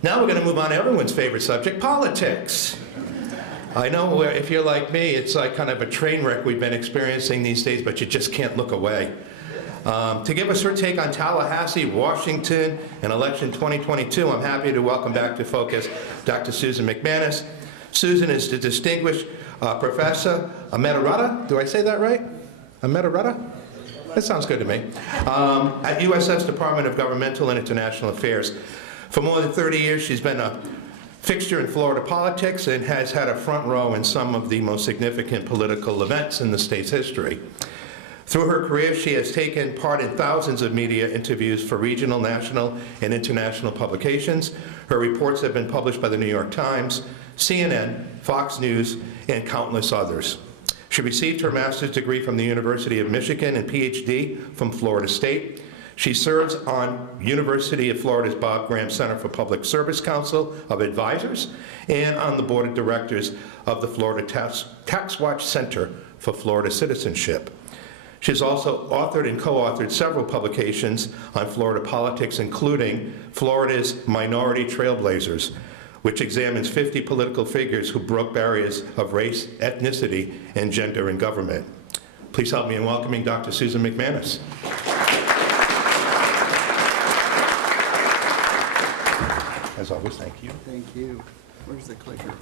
Now we're going to move on to everyone's favorite subject, politics. I know if you're like me, it's like kind of a train wreck we've been experiencing these days, but you just can't look away. To give us her take on Tallahassee, Washington, and election 2022, I'm happy to welcome back to Focus Dr. Susan MacManus. Susan is the distinguished professor Emerita. Do I say that right? Emerita? That sounds good to me. At USF's Department of Governmental and International Affairs. For more than 30 years, she's been a fixture in Florida politics and has had a front row in some of the most significant political events in the state's history. Through her career, she has taken part in thousands of media interviews for regional, national, and international publications. Her reports have been published by the New York Times, CNN, Fox News, and countless others. She received her master's degree from the University of Michigan and Ph.D. from Florida State. She serves on University of Florida's Bob Graham Center for Public Service Council of Advisors and on the board of directors of the Florida Tax Watch Center for Florida Citizenship. She's also authored and co-authored several publications on Florida politics, including Florida's Minority Trailblazers, which examines 50 political figures who broke barriers of race, ethnicity, and gender in government. Please help me in welcoming Dr. Susan MacManus. As always, thank you. Thank you. Where's the clicker?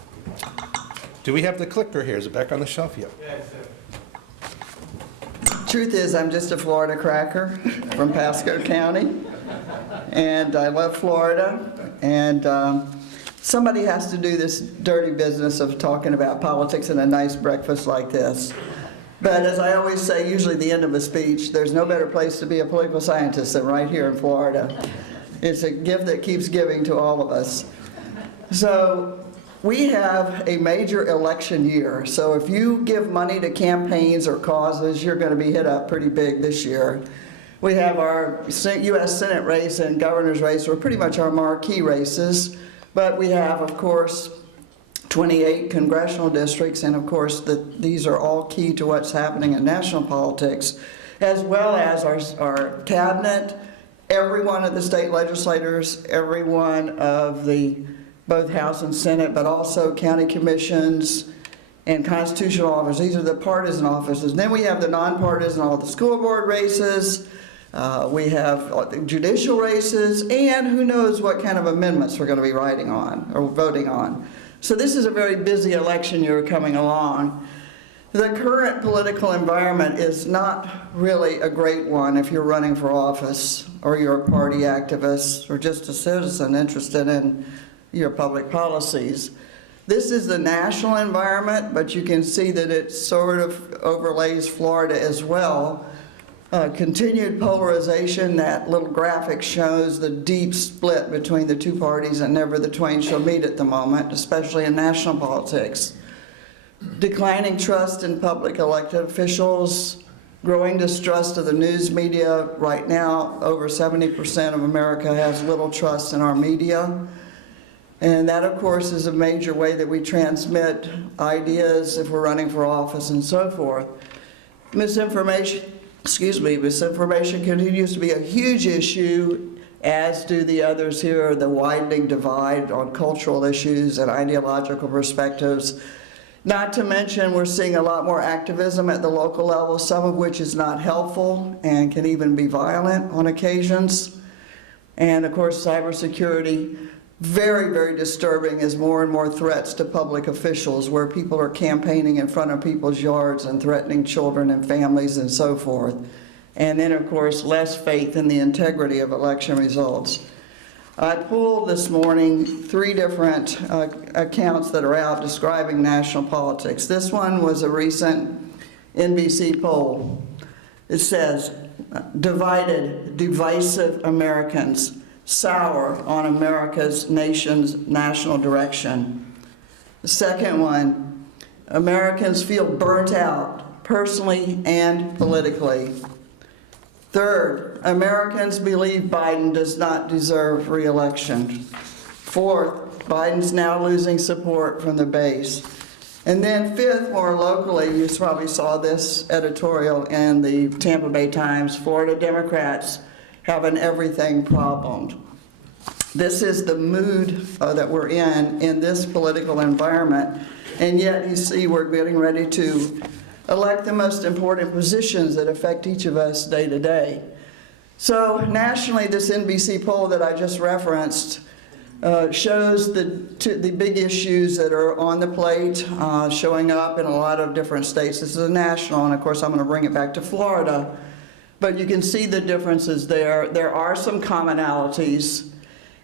Do we have the clicker here? Is it back on the shelf yet? Yes, sir. Truth is, I'm just a Florida cracker from Pasco County, and I love Florida, and somebody has to do this dirty business of talking about politics in a nice breakfast like this. But as I always say, usually at the end of a speech, there's no better place to be a political scientist than right here in Florida. It's a gift that keeps giving to all of us. So we have a major election year. So if you give money to campaigns or causes, you're going to be hit up pretty big this year. We have our U.S. Senate race and governor's race were pretty much our marquee races. But we have, of course, 28 congressional districts, and of course these are all key to what's happening in national politics, as well as our cabinet, every one of the state legislators, every one of the both House and Senate, but also county commissions and constitutional offices. These are the partisan offices. And then we have the nonpartisan, all the school board races. We have judicial races, and who knows what kind of amendments we're going to be writing on or voting on. So this is a very busy election year coming along. The current political environment is not really a great one if you're running for office or you're a party activist or just a citizen interested in your public policies. This is the national environment, but you can see that it sort of overlays Florida as well. Continued polarization, that little graphic shows the deep split between the two parties, and never the twain shall meet at the moment, especially in national politics. Declining trust in public elected officials, growing distrust of the news media. Right now, over 70% of America has little trust in our media. And that, of course, is a major way that we transmit ideas if we're running for office and so forth. Misinformation continues to be a huge issue, as do the others here, the widening divide on cultural issues and ideological perspectives. Not to mention, we're seeing a lot more activism at the local level, some of which is not helpful and can even be violent on occasions. And of course, cybersecurity, very, very disturbing as more and more threats to public officials, where people are campaigning in front of people's yards and threatening children and families and so forth. And then, of course, less faith in the integrity of election results. I pulled this morning 3 different accounts that are out describing national politics. This one was a recent NBC poll. It says, divided, divisive Americans, sour on America's nation's national direction. The second one, Americans feel burnt out, personally and politically. Third, Americans believe Biden does not deserve re-election. Fourth, Biden's now losing support from the base. And then fifth, more locally, you probably saw this editorial in the Tampa Bay Times, Florida Democrats have an everything problem. This is the mood that we're in this political environment. And yet, you see, we're getting ready to elect the most important positions that affect each of us day to day. So nationally, this NBC poll that I just referenced shows the big issues that are on the plate, showing up in a lot of different states. This is a national, and of course I'm going to bring it back to Florida. But you can see the differences there. There are some commonalities.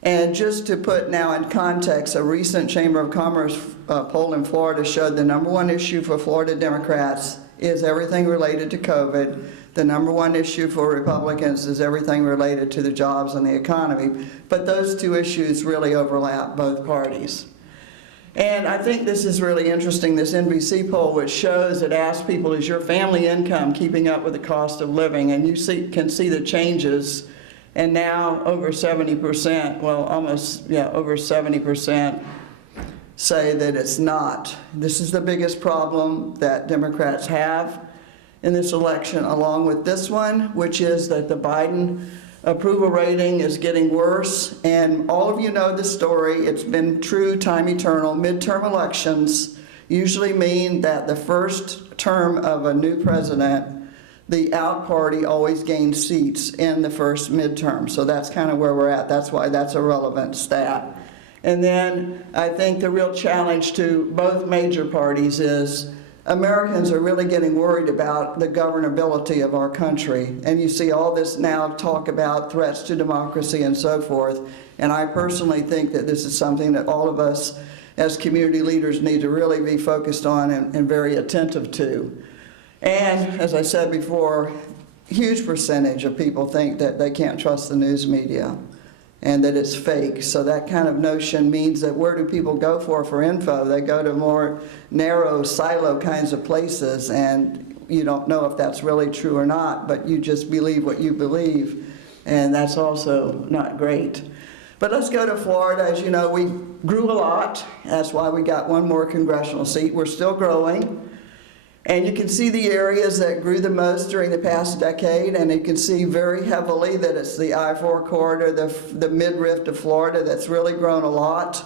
And just to put now in context, a recent Chamber of Commerce poll in Florida showed the number one issue for Florida Democrats is everything related to COVID. The number one issue for Republicans is everything related to the jobs and the economy. But those two issues really overlap both parties. And I think this is really interesting, this NBC poll, which shows, it asks people, is your family income keeping up with the cost of living? And you can see the changes. And now over 70%, well, almost, yeah, over 70% say that it's not. This is the biggest problem that Democrats have in this election, along with this one, which is that the Biden approval rating is getting worse. And all of you know the story. It's been true time eternal. Midterm elections usually mean that the first term of a new president, the out party always gains seats in the first midterm. So that's kind of where we're at. That's why that's a relevant stat. And then I think the real challenge to both major parties is Americans are really getting worried about the governability of our country. And you see all this now talk about threats to democracy and so forth. And I personally think that this is something that all of us as community leaders need to really be focused on and very attentive to. And as I said before, huge percentage of people think that they can't trust the news media and that it's fake. So that kind of notion means that where do people go for info? They go to more narrow silo kinds of places, and you don't know if that's really true or not, but you just believe what you believe, and that's also not great. But let's go to Florida. As you know, we grew a lot. That's why we got one more congressional seat. We're still growing. And you can see the areas that grew the most during the past decade, and you can see very heavily that it's the I-4 corridor, the mid-rift of Florida that's really grown a lot.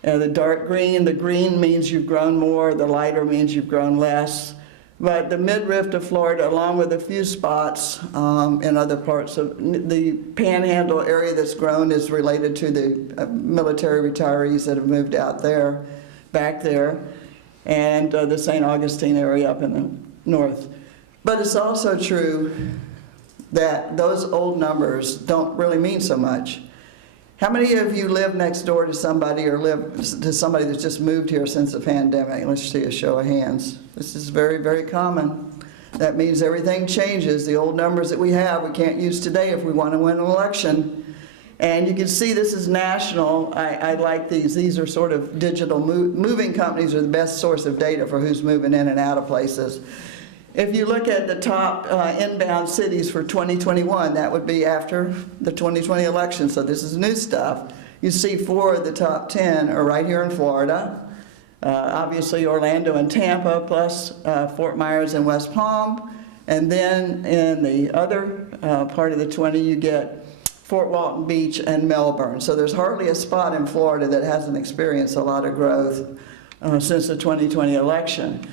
The dark green, the green means you've grown more, the lighter means you've grown less. But the mid-rift of Florida, along with a few spots in other parts of the panhandle area that's grown, is related to the military retirees that have moved out there, back there, and the St. Augustine area up in the north. But it's also true that those old numbers don't really mean so much. How many of you live next door to somebody or live to somebody that's just moved here since the pandemic? Let's see a show of hands. This is very, very common. That means everything changes. The old numbers that we have, we can't use today if we want to win an election. And you can see this is national. I like these. These are sort of digital moving companies are the best source of data for who's moving in and out of places. If you look at the top inbound cities for 2021, that would be after the 2020 election, so this is new stuff. You see 4 of the top 10 are right here in Florida. Obviously Orlando and Tampa, plus Fort Myers and West Palm. And then in the other part of the 20, you get Fort Walton Beach and Melbourne. So there's hardly a spot in Florida that hasn't experienced a lot of growth since the 2020 election.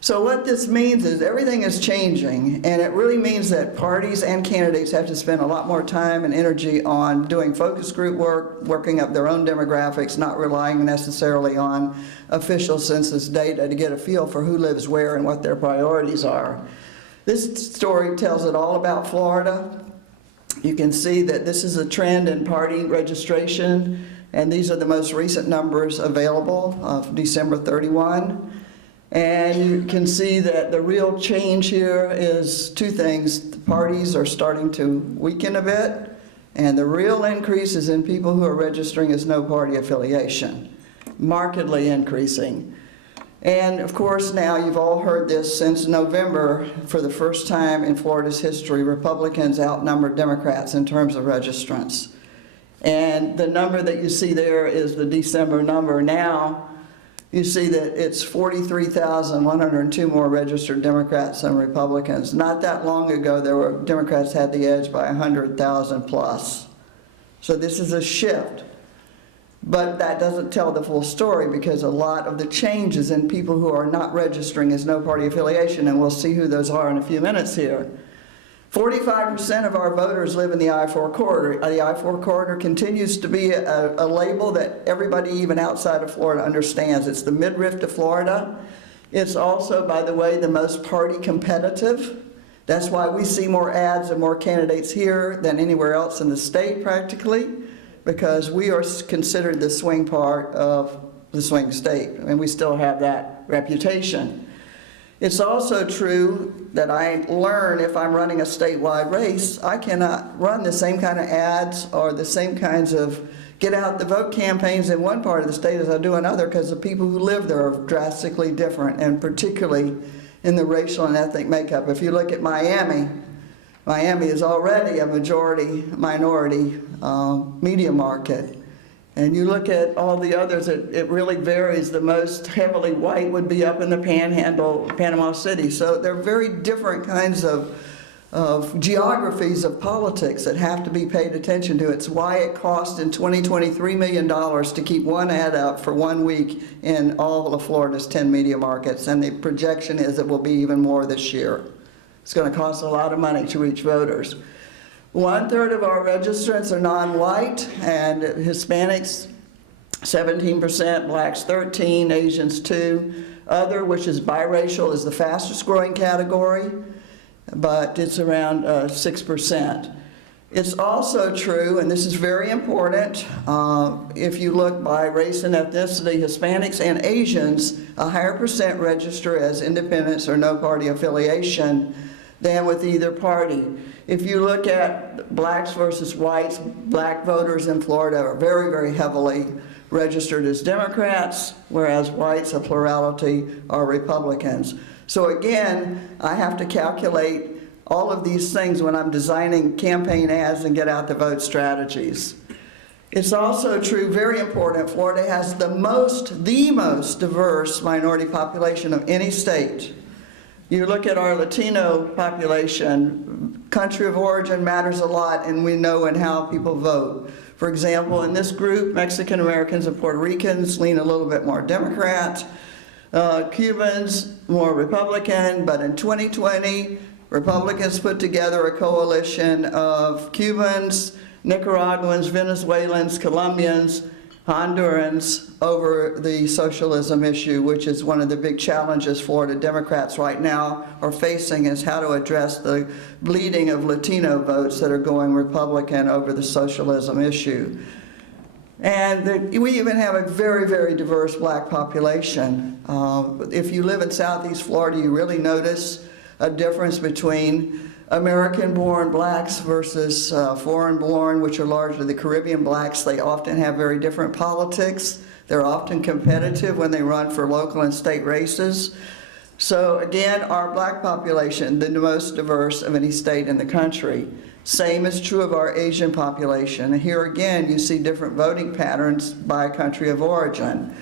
So what this means is everything is changing, and it really means that parties and candidates have to spend a lot more time and energy on doing focus group work, working up their own demographics, not relying necessarily on official census data to get a feel for who lives where and what their priorities are. This story tells it all about Florida. You can see that this is a trend in party registration, and these are the most recent numbers available of December 31. And you can see that the real change here is 2 things. The parties are starting to weaken a bit, and the real increase is in people who are registering as no party affiliation, markedly increasing. And of course now you've all heard this since November, for the first time in Florida's history, Republicans outnumbered Democrats in terms of registrants. And the number that you see there is the December number. Now you see that it's 43,102 more registered Democrats than Republicans. Not that long ago, Democrats had the edge by 100,000 plus. So this is a shift. But that doesn't tell the full story, because a lot of the changes in people who are not registering as no party affiliation, and we'll see who those are in a few minutes here. 45% of our voters live in the I-4 corridor. The I-4 corridor continues to be a label that everybody, even outside of Florida, understands. It's the midriff of Florida. It's also, by the way, the most party competitive. That's why we see more ads and more candidates here than anywhere else in the state practically, because we are considered the swing part of the swing state, and we still have that reputation. It's also true that I learn, if I'm running a statewide race, I cannot run the same kind of ads or the same kinds of get out the vote campaigns in one part of the state as I do another, because the people who live there are drastically different, and particularly in the racial and ethnic makeup. If you look at Miami, Miami is already a majority minority media market. And you look at all the others, it really varies. The most heavily white would be up in the Panhandle, Panama City. So they're very different kinds of geographies of politics that have to be paid attention to. It's why it cost in 2020 $3 million to keep one ad up for 1 week in all of Florida's 10 media markets. And the projection is it will be even more this year. It's going to cost a lot of money to reach voters. 1/3 of our registrants are non-white, and Hispanics 17%, blacks 13%, Asians 2%. Other, which is biracial, is the fastest growing category, but it's around 6%. It's also true, and this is very important, if you look by race and ethnicity, Hispanics and Asians, a higher percent register as independents or no party affiliation than with either party. If you look at blacks versus whites, black voters in Florida are very, very heavily registered as Democrats, whereas whites, a plurality, are Republicans. So again, I have to calculate all of these things when I'm designing campaign ads and get out the vote strategies. It's also true, very important, Florida has the most diverse minority population of any state. You look at our Latino population, country of origin matters a lot, and we know in how people vote. For example, in this group, Mexican Americans and Puerto Ricans lean a little bit more Democrat. Cubans, more Republican, but in 2020, Republicans put together a coalition of Cubans, Nicaraguans, Venezuelans, Colombians, Hondurans over the socialism issue, which is one of the big challenges Florida Democrats right now are facing, is how to address the bleeding of Latino votes that are going Republican over the socialism issue. And we even have a very, very diverse black population. If you live in Southeast Florida, you really notice a difference between American-born blacks versus foreign-born, which are largely the Caribbean blacks. They often have very different politics. They're often competitive when they run for local and state races. So again, our black population, the most diverse of any state in the country. Same is true of our Asian population. And here again, you see different voting patterns by country of origin.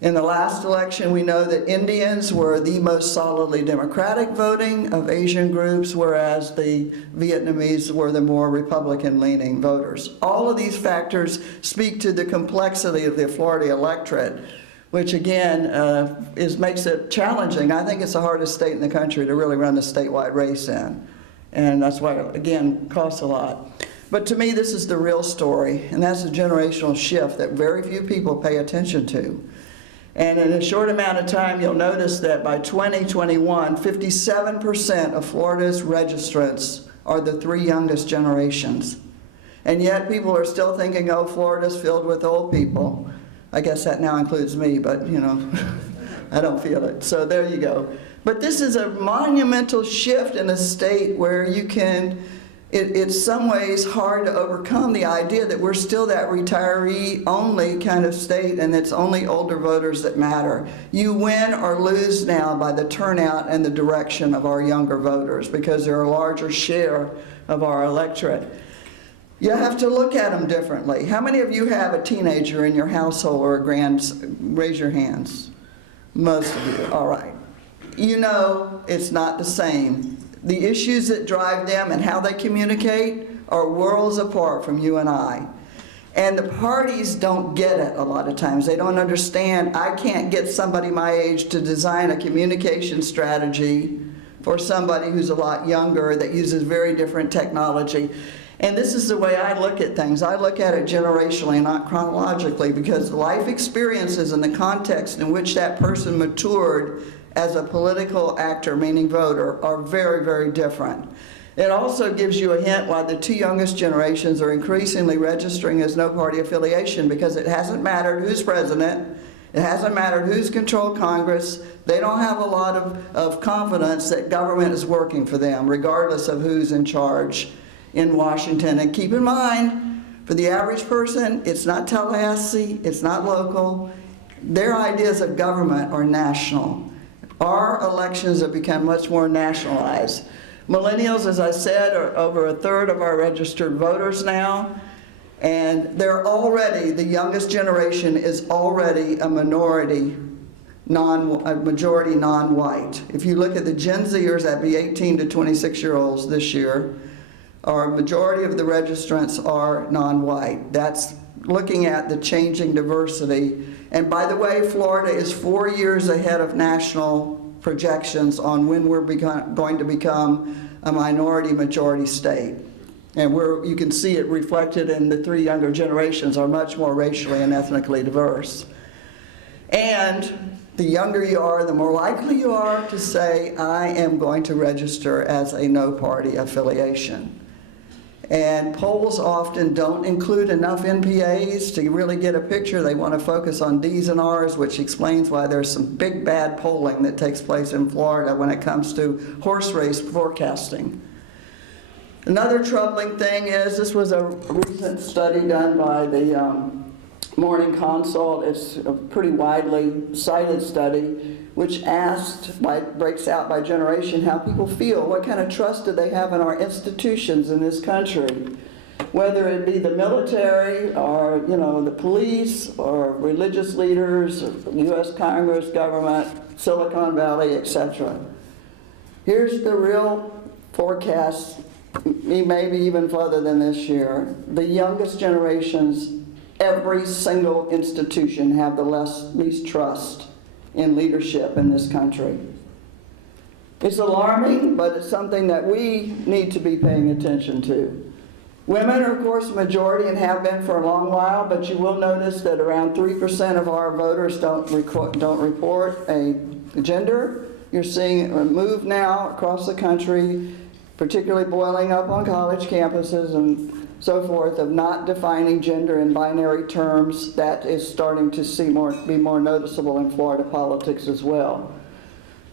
In the last election, we know that Indians were the most solidly Democratic voting of Asian groups, whereas the Vietnamese were the more Republican-leaning voters. All of these factors speak to the complexity of the Florida electorate, which again makes it challenging. I think it's the hardest state in the country to really run a statewide race in. And that's why, again, costs a lot. But to me, this is the real story, and that's a generational shift that very few people pay attention to. And in a short amount of time, you'll notice that by 2021, 57% of Florida's registrants are the 3 youngest generations. And yet people are still thinking, oh, Florida's filled with old people. I guess that now includes me, but you know, I don't feel it. So there you go. But this is a monumental shift in a state where you can, it's some ways hard to overcome the idea that we're still that retiree-only kind of state, and it's only older voters that matter. You win or lose now by the turnout and the direction of our younger voters, because they're a larger share of our electorate. You have to look at them differently. How many of you have a teenager in your household or raise your hands? Most of you, all right. You know it's not the same. The issues that drive them and how they communicate are worlds apart from you and I. And the parties don't get it a lot of times. They don't understand. I can't get somebody my age to design a communication strategy for somebody who's a lot younger that uses very different technology. And this is the way I look at things. I look at it generationally, not chronologically, because life experiences and the context in which that person matured as a political actor, meaning voter, are very, very different. It also gives you a hint why the two youngest generations are increasingly registering as no party affiliation, because it hasn't mattered who's president, it hasn't mattered who's controlled Congress. They don't have a lot of confidence that government is working for them, regardless of who's in charge in Washington. And keep in mind, for the average person, it's not Tallahassee, it's not local. Their ideas of government are national. Our elections have become much more nationalized. Millennials, as I said, are over a third of our registered voters now, and they're already, the youngest generation is already a majority non-white. If you look at the Gen Zers, that'd be 18 to 26-year-olds this year, our majority of the registrants are non-white. That's looking at the changing diversity. And by the way, Florida is 4 years ahead of national projections on when we're going to become a minority-majority state. And you can see it reflected in the three younger generations are much more racially and ethnically diverse. And the younger you are, the more likely you are to say, I am going to register as a no-party affiliation. And polls often don't include enough NPAs to really get a picture. They want to focus on Ds and Rs, which explains why there's some big bad polling that takes place in Florida when it comes to horse race forecasting. Another troubling thing is, this was a recent study done by the Morning Consult. It's a pretty widely cited study, which breaks out by generation how people feel. What kind of trust do they have in our institutions in this country? Whether it be the military or, the police or religious leaders, or U.S. Congress, government, Silicon Valley, etc. Here's the real forecast, maybe even further than this year. The youngest generations, every single institution have the least trust in leadership in this country. It's alarming, but it's something that we need to be paying attention to. Women are, of course, a majority and have been for a long while, but you will notice that around 3% of our voters don't report a gender. You're seeing a move now across the country, particularly boiling up on college campuses and so forth, of not defining gender in binary terms. That is starting to be more noticeable in Florida politics as well.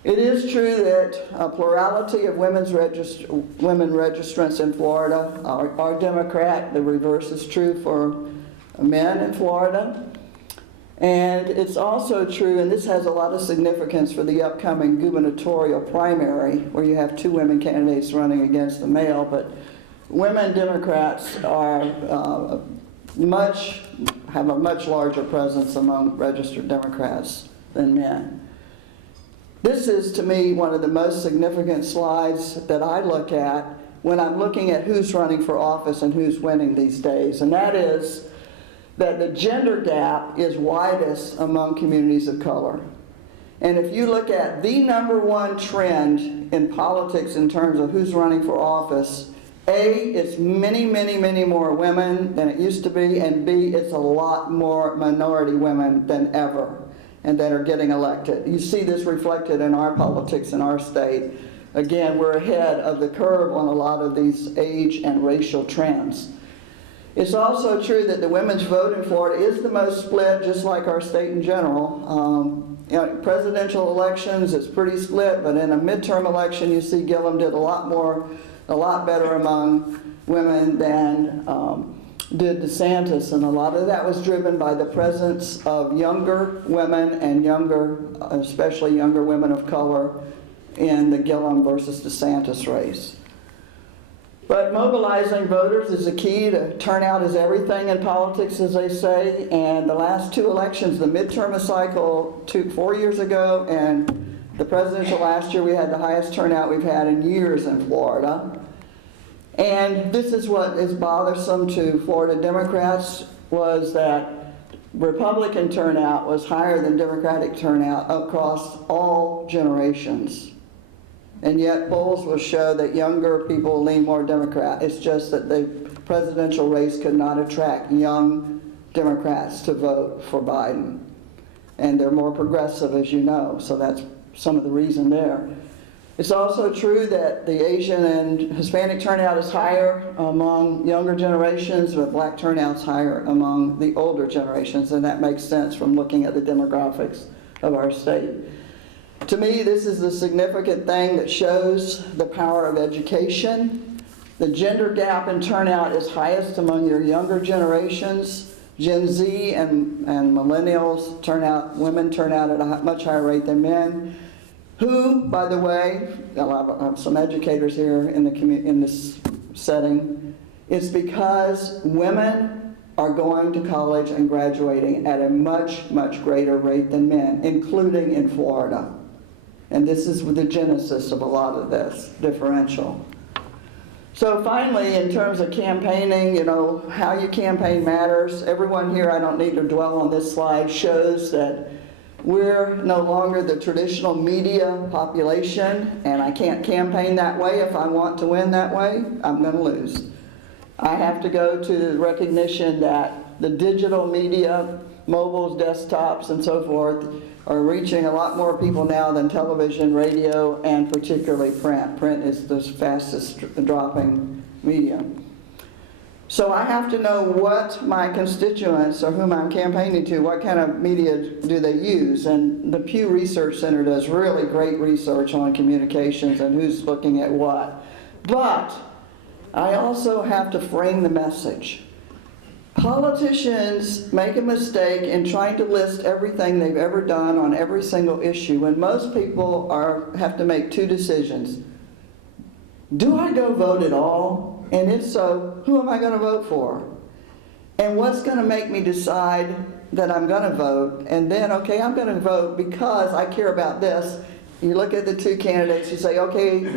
It is true that a plurality of women registrants in Florida are Democrat. The reverse is true for men in Florida. And it's also true, and this has a lot of significance for the upcoming gubernatorial primary, where you have two women candidates running against a male, but women Democrats have a much larger presence among registered Democrats than men. This is, to me, one of the most significant slides that I look at when I'm looking at who's running for office and who's winning these days, and that is that the gender gap is widest among communities of color. And if you look at the #1 trend in politics in terms of who's running for office, A, it's many, many, many more women than it used to be, and B, it's a lot more minority women than ever, and that are getting elected. You see this reflected in our politics in our state. Again, we're ahead of the curve on a lot of these age and racial trends. It's also true that the women's vote in Florida is the most split, just like our state in general. Presidential elections, it's pretty split, but in a midterm election, you see Gillum did a lot better among women than did DeSantis, and a lot of that was driven by the presence of younger women and especially younger women of color in the Gillum versus DeSantis race. But mobilizing voters is a key. To turnout is everything in politics, as they say, and the last two elections, the midterm cycle 4 years ago and the presidential last year, we had the highest turnout we've had in years in Florida. And this is what is bothersome to Florida Democrats. was that Republican turnout was higher than Democratic turnout across all generations. And yet polls will show that younger people lean more Democrat. It's just that the presidential race could not attract young Democrats to vote for Biden. And they're more progressive, as you know, so that's some of the reason there. It's also true that the Asian and Hispanic turnout is higher among younger generations, but black turnout's higher among the older generations, and that makes sense from looking at the demographics of our state. To me, this is the significant thing that shows the power of education. The gender gap in turnout is highest among your younger generations. Gen Z and millennials women turn out at a much higher rate than men. Who, by the way, I have some educators here in this setting, it's because women are going to college and graduating at a much, much greater rate than men, including in Florida. And this is the genesis of a lot of this differential. So finally, in terms of campaigning, you know, how you campaign matters. Everyone here, I don't need to dwell on this slide, shows that we're no longer the traditional media population, and I can't campaign that way. If I want to win that way, I'm going to lose. I have to go to the recognition that the digital media, mobiles, desktops, and so forth, are reaching a lot more people now than television, radio, and particularly print. Print is the fastest dropping medium. So I have to know what my constituents or whom I'm campaigning to, what kind of media do they use. And the Pew Research Center does really great research on communications and who's looking at what. But I also have to frame the message. Politicians make a mistake in trying to list everything they've ever done on every single issue, when most people have to make two decisions. Do I go vote at all? And if so, who am I going to vote for? And what's going to make me decide that I'm going to vote? And then, okay, I'm going to vote because I care about this. You look at the two candidates, you say, okay,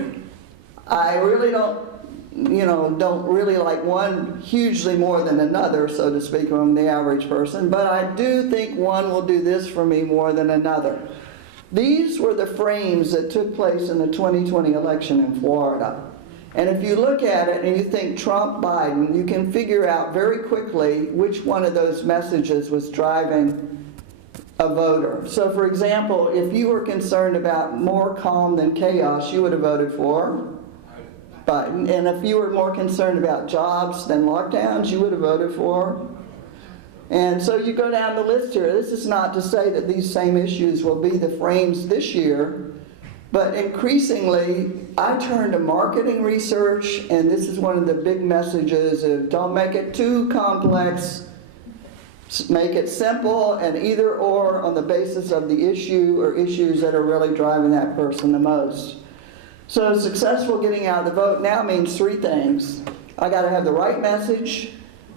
I really don't really like one hugely more than another, so to speak, among the average person, but I do think one will do this for me more than another. These were the frames that took place in the 2020 election in Florida. And if you look at it and you think Trump, Biden, you can figure out very quickly which one of those messages was driving a voter. So for example, if you were concerned about more calm than chaos, you would have voted for Biden. And if you were more concerned about jobs than lockdowns, you would have voted for. And so you go down the list here. This is not to say that these same issues will be the frames this year, but increasingly, I turn to marketing research, and this is one of the big messages of don't make it too complex, make it simple and either or on the basis of the issue or issues that are really driving that person the most. So successful getting out of the vote now means three things. I got to have the right message,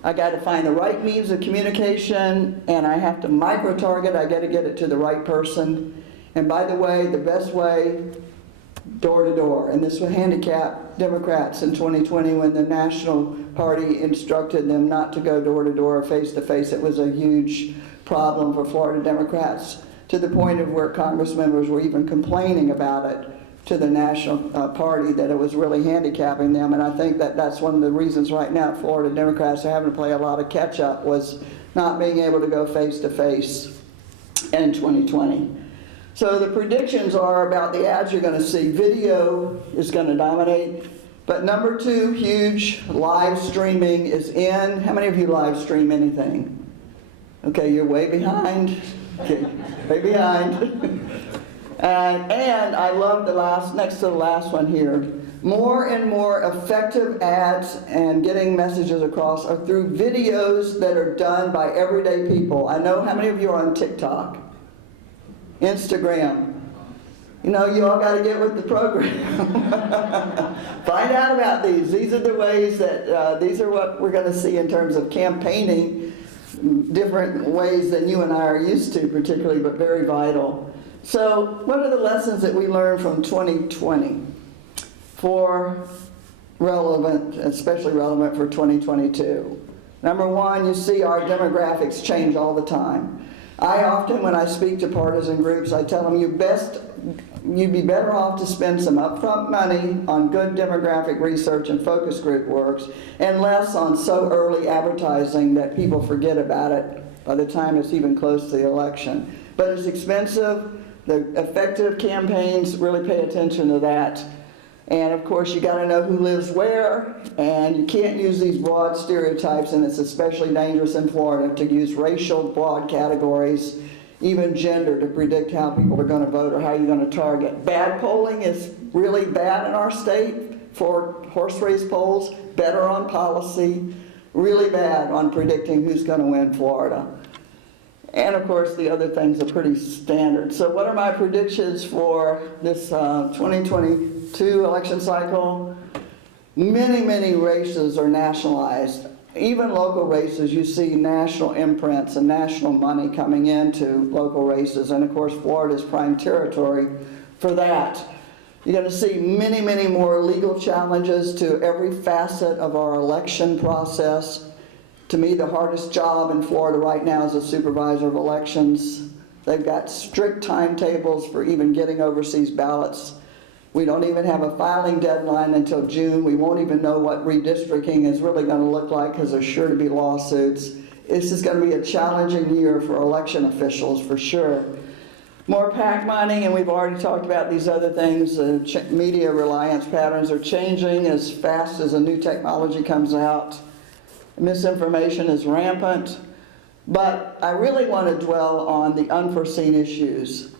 I got to find the right means of communication, and I have to micro-target. I got to get it to the right person. And by the way, the best way, door to door. And this will handicap Democrats in 2020 when the National Party instructed them not to go door to door or face to face. It was a huge problem for Florida Democrats, to the point of where Congress members were even complaining about it to the National Party, that it was really handicapping them. And I think that that's one of the reasons right now Florida Democrats are having to play a lot of catch up, was not being able to go face to face in 2020. So the predictions are about the ads you're going to see. Video is going to dominate. But number two, huge, live streaming is in. How many of you live stream anything? Okay, you're way behind. Okay, way behind. And I love next to the last one here. More and more effective ads and getting messages across are through videos that are done by everyday people. I know how many of you are on TikTok, Instagram. You know, you all got to get with the program. Find out about these. These are the ways that, these are what we're going to see in terms of campaigning, different ways than you and I are used to particularly, but very vital. So what are the lessons that we learned from 2020 for relevant, especially relevant for 2022? Number one, you see our demographics change all the time. I often, when I speak to partisan groups, I tell them you'd be better off to spend some upfront money on good demographic research and focus group works and less on so early advertising that people forget about it by the time it's even close to the election. But it's expensive. The effective campaigns really pay attention to that. And of course, you got to know who lives where, and you can't use these broad stereotypes, and it's especially dangerous in Florida to use racial broad categories, even gender, to predict how people are going to vote or how you're going to target. Bad polling is really bad in our state for horse race polls, better on policy, really bad on predicting who's going to win Florida. And of course, the other things are pretty standard. So what are my predictions for this 2022 election cycle? Many, many races are nationalized. Even local races, you see national imprints and national money coming into local races. And of course, Florida is prime territory for that. You're going to see many, many more legal challenges to every facet of our election process. To me, the hardest job in Florida right now is a supervisor of elections. They've got strict timetables for even getting overseas ballots. We don't even have a filing deadline until June. We won't even know what redistricting is really going to look like because there's sure to be lawsuits. This is going to be a challenging year for election officials for sure. More PAC money, and we've already talked about these other things. Media reliance patterns are changing as fast as a new technology comes out. Misinformation is rampant, but I really want to dwell on the unforeseen issues.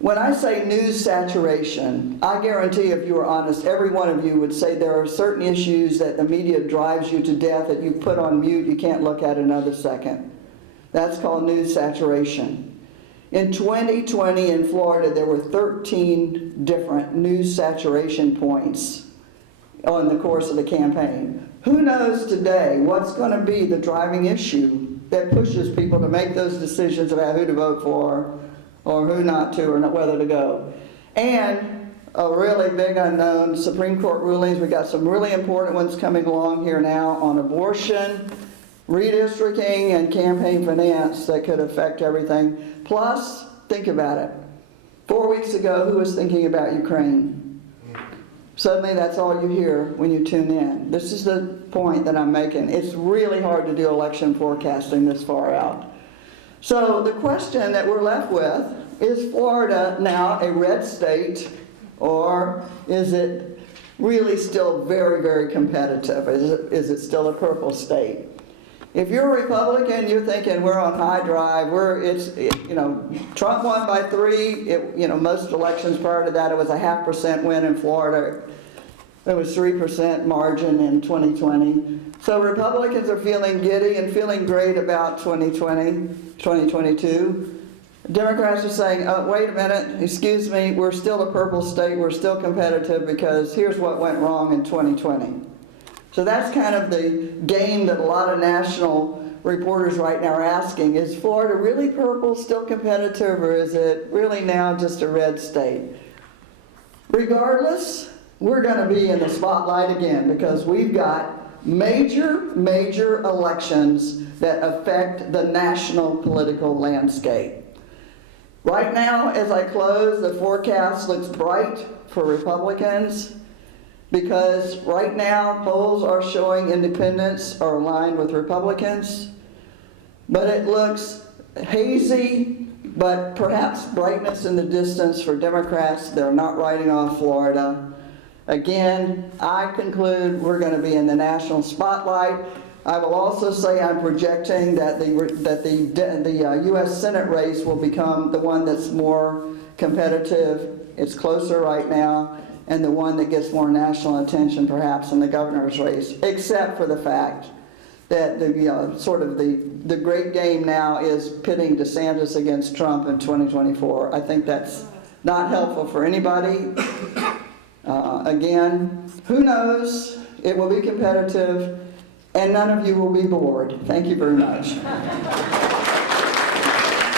When I say news saturation, I guarantee if you were honest, every one of you would say there are certain issues that the media drives you to death that you put on mute, you can't look at another second. That's called news saturation. In 2020 in Florida, there were 13 different news saturation points on the course of the campaign. Who knows today what's going to be the driving issue that pushes people to make those decisions about who to vote for or who not to or whether to go. And a really big unknown, Supreme Court rulings. We got some really important ones coming along here now on abortion, redistricting, and campaign finance that could affect everything. Plus, think about it. 4 weeks ago, who was thinking about Ukraine? Suddenly that's all you hear when you tune in. This is the point that I'm making. It's really hard to do election forecasting this far out. So the question that we're left with, is Florida now a red state, or is it really still very, very competitive? Is it still a purple state? If you're a Republican, you're thinking we're on high drive. Trump won by 3. Most elections prior to that, it was a 0.5% win in Florida. There was 3% margin in 2020. So Republicans are feeling giddy and feeling great about 2022. Democrats are saying, oh, wait a minute, excuse me, we're still a purple state, we're still competitive because here's what went wrong in 2020. So that's kind of the game that a lot of national reporters right now are asking. Is Florida really purple, still competitive, or is it really now just a red state? Regardless, we're going to be in the spotlight again because we've got major elections that affect the national political landscape. Right now, as I close, the forecast looks bright for Republicans because right now polls are showing independents are aligned with Republicans, but it looks hazy, but perhaps brightness in the distance for Democrats. They're not writing off Florida. Again, I conclude we're going to be in the national spotlight. I will also say I'm projecting that the U.S. Senate race will become the one that's more competitive. It's closer right now, and the one that gets more national attention perhaps in the governor's race, except for the fact that the great game now is pitting DeSantis against Trump in 2024. I think that's not helpful for anybody. Again, who knows? It will be competitive, and none of you will be bored. Thank you very much.